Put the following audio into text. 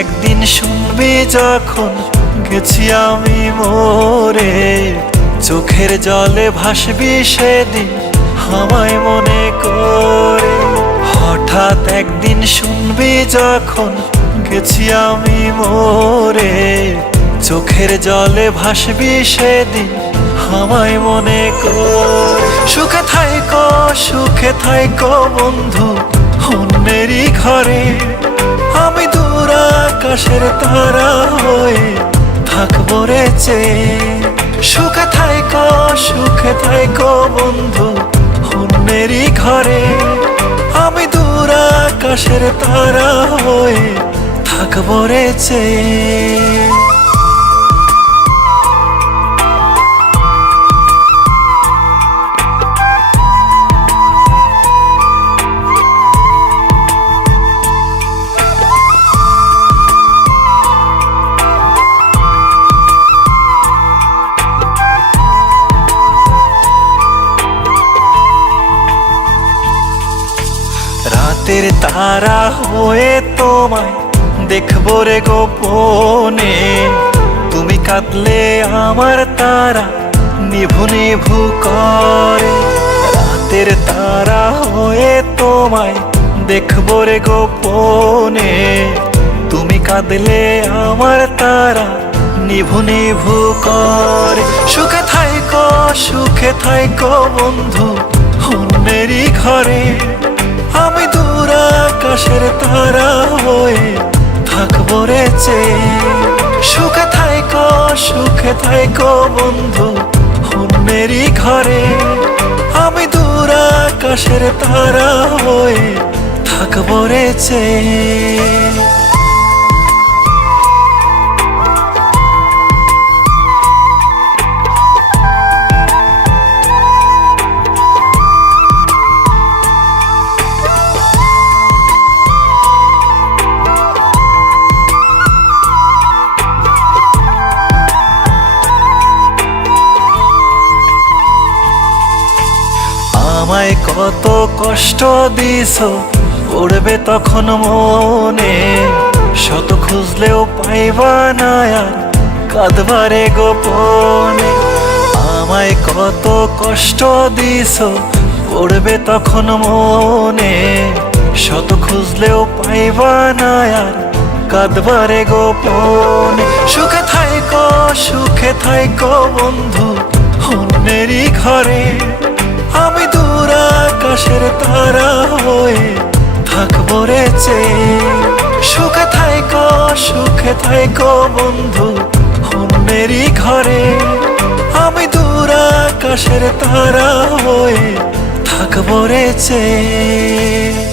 একদিন শুনবি যখন গেছি আমি মরে, চোখের জলে ভাসবি সেদিন আমায় মনে করে। হঠাৎ একদিন শুনবি যখন গেছি আমি মরে, চোখের জলে ভাসবি সেদিন আমায় মনে করে। সুখে থাইকো বন্ধু অন্যেরই ঘরে, আমি দূর আকাশের তারা হয়ে থাকবো রে চেয়ে। সুখে থাইকো বন্ধু অন্যেরই ঘরে, আমি দূর আকাশের তারা হয়ে থাকবো রে চেয়ে। রাতের তারা হয়ে তোমায় দেখবো রে গোপনে, তুমি কাঁদলে আমার তারা নিভু নিভু করে। রাতের তারা হয়ে তোমায় দেখবো রে গোপনে, তুমি কাঁদলে আমার তারা নিভু নিভু করে। সুখে থাইকো বন্ধু অন্যেরই ঘরে, আমি দূর আকাশের তারা হয়ে থাকবো রে চেয়ে। সুখে থাইকো বন্ধু অন্যেরই ঘরে, আমি দূর আকাশের তারা হয়ে থাকবো রে চেয়ে। আমায় কত কষ্ট দিছো পড়বে তখন মনে, শত খুঁজলেও পাইবা না আর কাঁদবারে গোপনে। আমায় কত কষ্ট দিছো পড়বে তখন মনে, শত খুঁজলেও পাইবা না আর কাঁদবারে গোপনে। সুখে থাইকো বন্ধু অন্যেরই ঘরে, আমি দূর আকাশের তারা হয়ে থাকবো রে চেয়ে। সুখে থাইকো বন্ধু অন্যেরই ঘরে, আমি দূর আকাশের তারা হয়ে থাকবো রে চেয়ে।